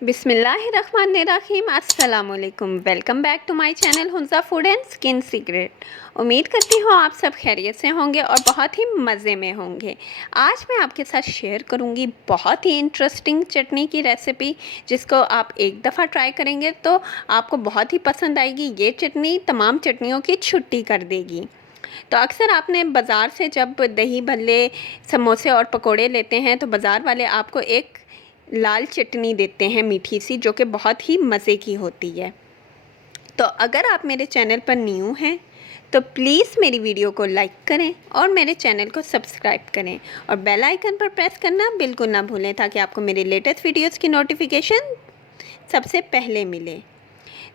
बिस्मिल्लाहिर्रहमानिर्रहीम। अस्सलाम वालेकुम। Welcome back to my channel Hunza food and skin secret. उम्मीद करती हूँ आप सब खैरियत से होंगे और बहुत ही मज़े में होंगे। आज मैं आपके साथ शेयर करूँगी बहुत ही इंटरेस्टिंग चटनी की रेसिपी, जिसको आप एक दफ़ा ट्राई करेंगे तो आपको बहुत ही पसंद आएगी। ये चटनी तमाम चटनियों की छुट्टी कर देगी। तो अक्सर आपने बाज़ार से जब दही भल्ले, समोसे और पकोड़े लेते हैं तो बाज़ार वाले आपको एक लाल चटनी देते हैं मीठी सी, जो कि बहुत ही मज़े की होती है। तो अगर आप मेरे चैनल पर न्यू हैं तो प्लीज़ मेरी वीडियो को लाइक करें और मेरे चैनल को सब्सक्राइब करें और बेल आइकन पर प्रेस करना बिल्कुल ना भूलें, ताकि आपको मेरे लेटेस्ट वीडियोस की नोटिफिकेशन सबसे पहले मिले।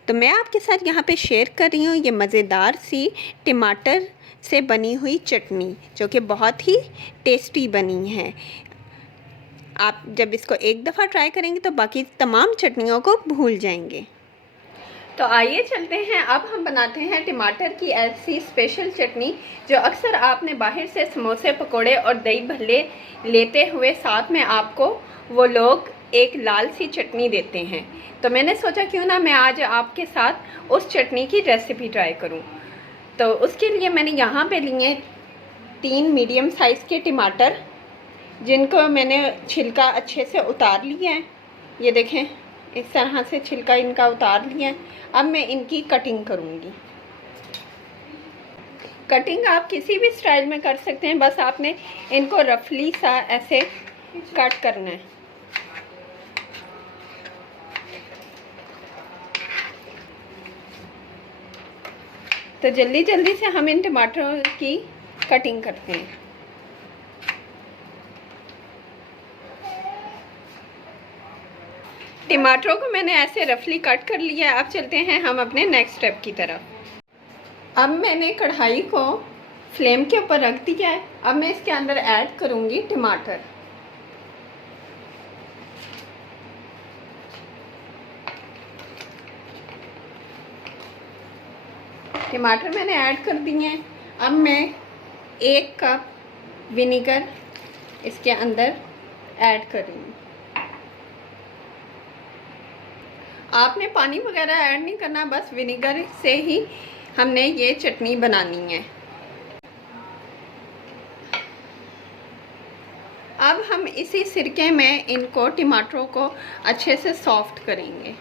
तो मैं आपके साथ यहाँ पे शेयर कर रही हूँ ये मज़ेदार सी टमाटर से बनी हुई चटनी, जो कि बहुत ही टेस्टी बनी है। आप जब इसको एक दफ़ा ट्राई करेंगे तो बाकी तमाम चटनियों को भूल जाएंगे। तो आइए चलते हैं, अब हम बनाते हैं टमाटर की ऐसी स्पेशल चटनी जो अक्सर आपने बाहर से समोसे, पकोड़े और दही भल्ले लेते हुए साथ में आपको वो लोग एक लाल सी चटनी देते हैं। तो मैंने सोचा क्यों ना मैं आज आपके साथ उस चटनी की रेसिपी ट्राई करूं। तो उसके लिए मैंने यहाँ पे लिए 3 मीडियम साइज़ के टमाटर, जिनको मैंने छिलका अच्छे से उतार लिया है। ये देखें, इस तरह से छिलका इनका उतार लिया है। अब मैं इनकी कटिंग करूँगी। कटिंग आप किसी भी स्टाइल में कर सकते हैं, बस आपने इनको रफली सा ऐसे कट करना है। तो जल्दी जल्दी से हम इन टमाटरों की कटिंग करते हैं। टमाटरों को मैंने ऐसे रफली कट कर लिया है। अब चलते हैं हम अपने नेक्स्ट स्टेप की तरफ। अब मैंने कढ़ाई को फ्लेम के ऊपर रख दिया है। अब मैं इसके अंदर ऐड करूंगी टमाटर। टमाटर मैंने ऐड कर दिए हैं। अब मैं 1 कप विनेगर इसके अंदर ऐड कर रही हूँ। आपने पानी वगैरह ऐड नहीं करना, बस विनेगर से ही हमने ये चटनी बनानी है। अब हम इसी सिरके में इनको टमाटरों को अच्छे से सॉफ्ट करेंगे।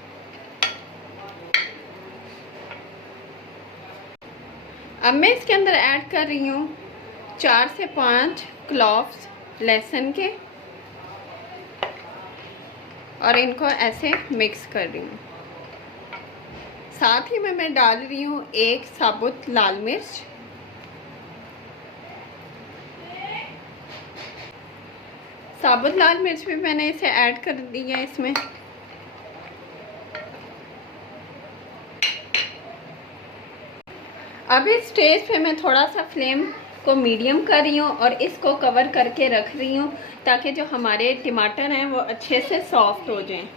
अब मैं इसके अंदर ऐड कर रही हूँ 4 से 5 क्लॉव्स लहसुन के और इनको ऐसे मिक्स कर रही हूँ। साथ ही में मैं डाल रही हूँ 1 साबुत लाल मिर्च, साबुत लाल मिर्च भी मैंने इसे ऐड कर दी है इसमें। अब इस स्टेज पे मैं थोड़ा सा फ्लेम को मीडियम कर रही हूँ और इसको कवर करके रख रही हूँ, ताकि जो हमारे टमाटर हैं वो अच्छे से सॉफ्ट हो जाएं।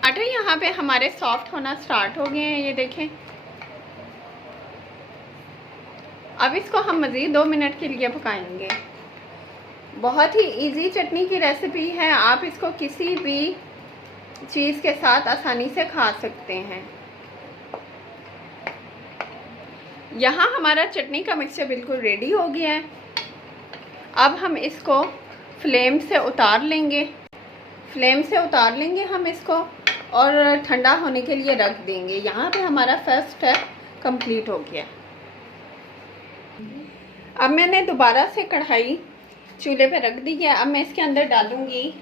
टमाटर यहाँ पे हमारे सॉफ्ट होना स्टार्ट हो गए हैं, ये देखें। अब इसको हम मज़ीद 2 मिनट के लिए पकाएंगे। बहुत ही इजी चटनी की रेसिपी है, आप इसको किसी भी चीज़ के साथ आसानी से खा सकते हैं। यहाँ हमारा चटनी का मिक्सचर बिल्कुल रेडी हो गया है। अब हम इसको फ्लेम से उतार लेंगे। हम इसको और ठंडा होने के लिए रख देंगे। यहाँ पे हमारा फर्स्ट स्टेप कंप्लीट हो गया। अब मैंने दोबारा से कढ़ाई चूल्हे पे रख दी है। अब मैं इसके अंदर डालूंगी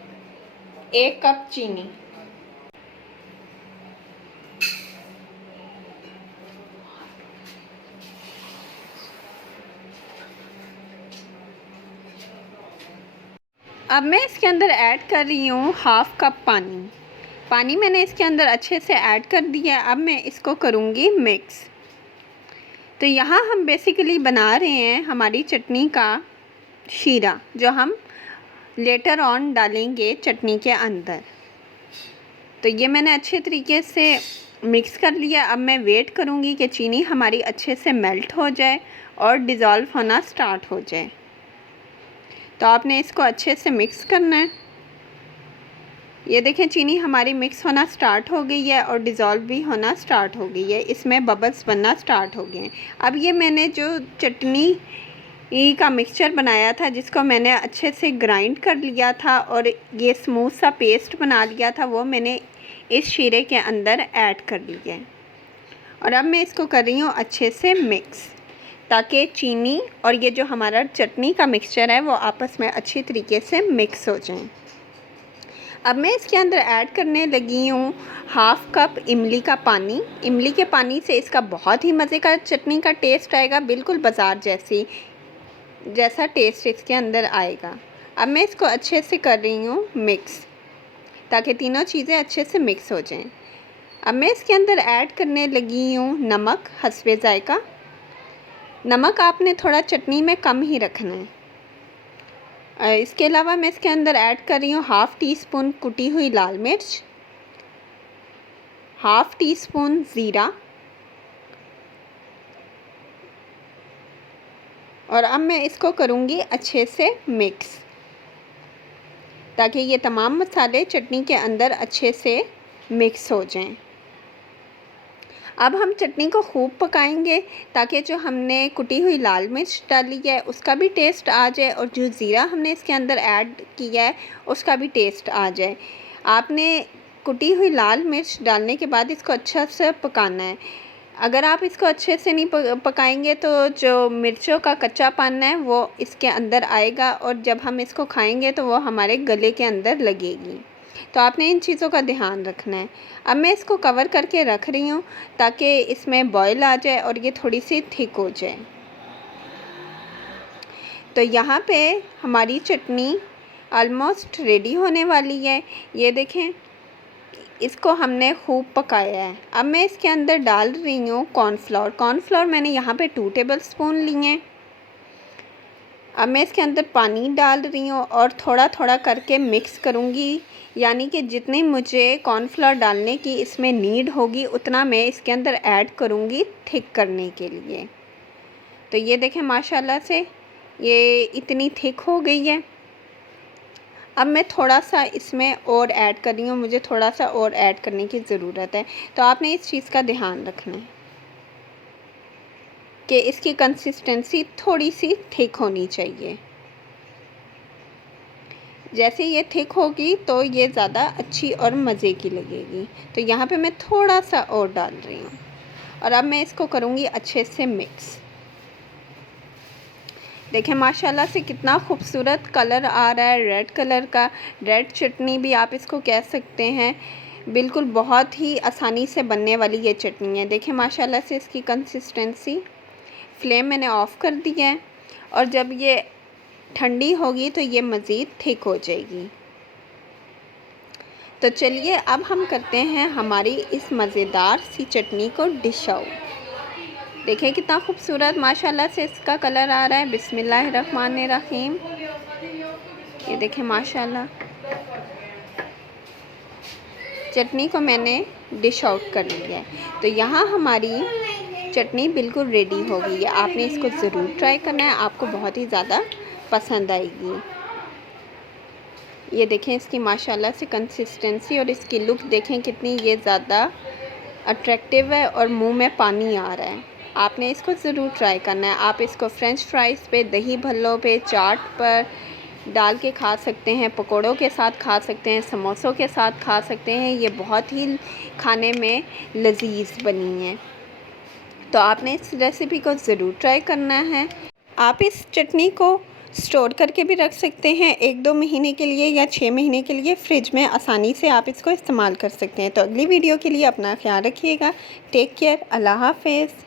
1 कप चीनी। अब मैं इसके अंदर ऐड कर रही हूँ 1/2 कप पानी मैंने इसके अंदर अच्छे से ऐड कर दिया। अब मैं इसको करूँगी मिक्स। तो यहाँ हम बेसिकली बना रहे हैं हमारी चटनी का शीरा, जो हम लेटर ऑन डालेंगे चटनी के अंदर। तो ये मैंने अच्छे तरीके से मिक्स कर लिया। अब मैं वेट करूँगी कि चीनी हमारी अच्छे से मेल्ट हो जाए और डिज़ोल्व होना स्टार्ट हो जाए। तो आपने इसको अच्छे से मिक्स करना है। ये देखें चीनी हमारी मिक्स होना स्टार्ट हो गई है और डिज़ोल्व भी होना स्टार्ट हो गई है, इसमें बबल्स बनना स्टार्ट हो गए हैं। अब ये मैंने जो चटनी का मिक्सचर बनाया था, जिसको मैंने अच्छे से ग्राइंड कर लिया था और ये स्मूथ सा पेस्ट बना लिया था, वो मैंने इस शीरे के अंदर ऐड कर लिया है। और अब मैं इसको कर रही हूँ अच्छे से मिक्स, ताकि चीनी और ये जो हमारा चटनी का मिक्सचर है वो आपस में अच्छी तरीके से मिक्स हो जाएं। अब मैं इसके अंदर ऐड करने लगी हूँ हाफ़ कप इमली का पानी। इमली के पानी से इसका बहुत ही मज़े का चटनी का टेस्ट आएगा, बिल्कुल बाज़ार जैसा टेस्ट इसके अंदर आएगा। अब मैं इसको अच्छे से कर रही हूँ मिक्स, ताकि तीनों चीज़ें अच्छे से मिक्स हो जाएं। अब मैं इसके अंदर ऐड करने लगी हूँ नमक हस्बे ज़ायका। नमक आपने थोड़ा चटनी में कम ही रखना है। इसके अलावा मैं इसके अंदर ऐड कर रही हूँ हाफ़ टी स्पून कुटी हुई लाल मिर्च, हाफ़ टी स्पून ज़ीरा, और अब मैं इसको करूँगी अच्छे से मिक्स, ताकि ये तमाम मसाले चटनी के अंदर अच्छे से मिक्स हो जाएं। अब हम चटनी को खूब पकाएंगे, ताकि जो हमने कुटी हुई लाल मिर्च डाली है उसका भी टेस्ट आ जाए और जो ज़ीरा हमने इसके अंदर ऐड किया है उसका भी टेस्ट आ जाए। आपने कुटी हुई लाल मिर्च डालने के बाद इसको अच्छा से पकाना है। अगर आप इसको अच्छे से नहीं पकाएंगे तो जो मिर्चों का कच्चापन है वो इसके अंदर आएगा और जब हम इसको खाएंगे तो वो हमारे गले के अंदर लगेगी। तो आपने इन चीज़ों का ध्यान रखना है। अब मैं इसको कवर करके रख रही हूँ ताकि इसमें बॉयल आ जाए और ये थोड़ी सी थिक हो जाए। तो यहाँ पे हमारी चटनी ऑलमोस्ट रेडी होने वाली है। ये देखें, इसको हमने खूब पकाया है। अब मैं इसके अंदर डाल रही हूँ कॉर्नफ्लोर। कॉर्नफ्लोर मैंने यहाँ पे 2 टेबलस्पून लिए हैं। अब मैं इसके अंदर पानी डाल रही हूँ और थोड़ा थोड़ा करके मिक्स करूँगी, यानी कि जितनी मुझे कॉर्नफ्लोर डालने की इसमें नीड होगी उतना मैं इसके अंदर ऐड करूँगी थिक करने के लिए। तो ये देखें माशाल्लाह से ये इतनी थिक हो गई है। अब मैं थोड़ा सा इसमें और ऐड कर रही हूँ, मुझे थोड़ा सा और ऐड करने की ज़रूरत है। तो आपने इस चीज़ का ध्यान रखना है कि इसकी कंसिस्टेंसी थोड़ी सी थिक होनी चाहिए। जैसे ये थिक होगी तो ये ज़्यादा अच्छी और मज़े की लगेगी। तो यहाँ पे मैं थोड़ा सा और डाल रही हूँ और अब मैं इसको करूँगी अच्छे से मिक्स। देखें माशाल्लाह से कितना खूबसूरत कलर आ रहा है, रेड कलर का। रेड चटनी भी आप इसको कह सकते हैं। बिल्कुल बहुत ही आसानी से बनने वाली ये चटनी है। देखें माशाल्लाह से इसकी कंसिस्टेंसी। फ्लेम मैंने ऑफ़ कर दिया है और जब ये ठंडी होगी तो ये मज़ीद थिक हो जाएगी। तो चलिए अब हम करते हैं हमारी इस मज़ेदार सी चटनी को डिश आउट। देखिए कितना खूबसूरत माशाल्लाह से इसका कलर आ रहा है। बिस्मिल्लाहिर्रहमानिर्रहीम। ये देखें माशाल्लाह चटनी को मैंने डिश आउट कर लिया है। तो यहाँ हमारी चटनी बिल्कुल रेडी हो गई है। आपने इसको ज़रूर ट्राई करना है, आपको बहुत ही ज़्यादा पसंद आएगी। ये देखें इसकी माशाल्लाह से कंसिस्टेंसी और इसकी लुक देखें कितनी ये ज़्यादा अट्रैक्टिव है और मुंह में पानी आ रहा है। आपने इसको ज़रूर ट्राई करना है। आप इसको फ्रेंच फ्राइज़ पे, दही भल्लों पे, चाट पर डाल के खा सकते हैं, पकोड़ों के साथ खा सकते हैं, समोसों के साथ खा सकते हैं। ये बहुत ही खाने में लजीज बनी है। तो आपने इस रेसिपी को ज़रूर ट्राई करना है। आप इस चटनी को स्टोर करके भी रख सकते हैं 1-2 महीने के लिए या 6 महीने के लिए। फ्रिज में आसानी से आप इसको इस्तेमाल कर सकते हैं। तो अगली वीडियो के लिए अपना ख्याल रखिएगा। Take care. अल्लाह हाफ़िज़।